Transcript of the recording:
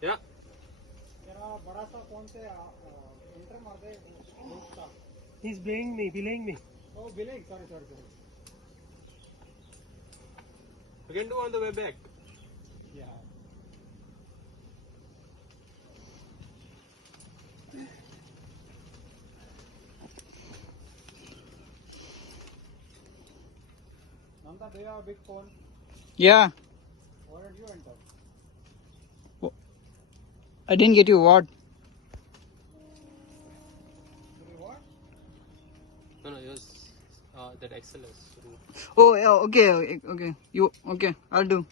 Yeah. He's belaying me. Oh, belaying. Sorry. You can do on the way back. Yeah. Nanda, do you have a big phone? Yeah. Why don't you enter? I didn't get you what? What? No, yours. That XLS route. Oh, yeah, okay. You okay? I'll do.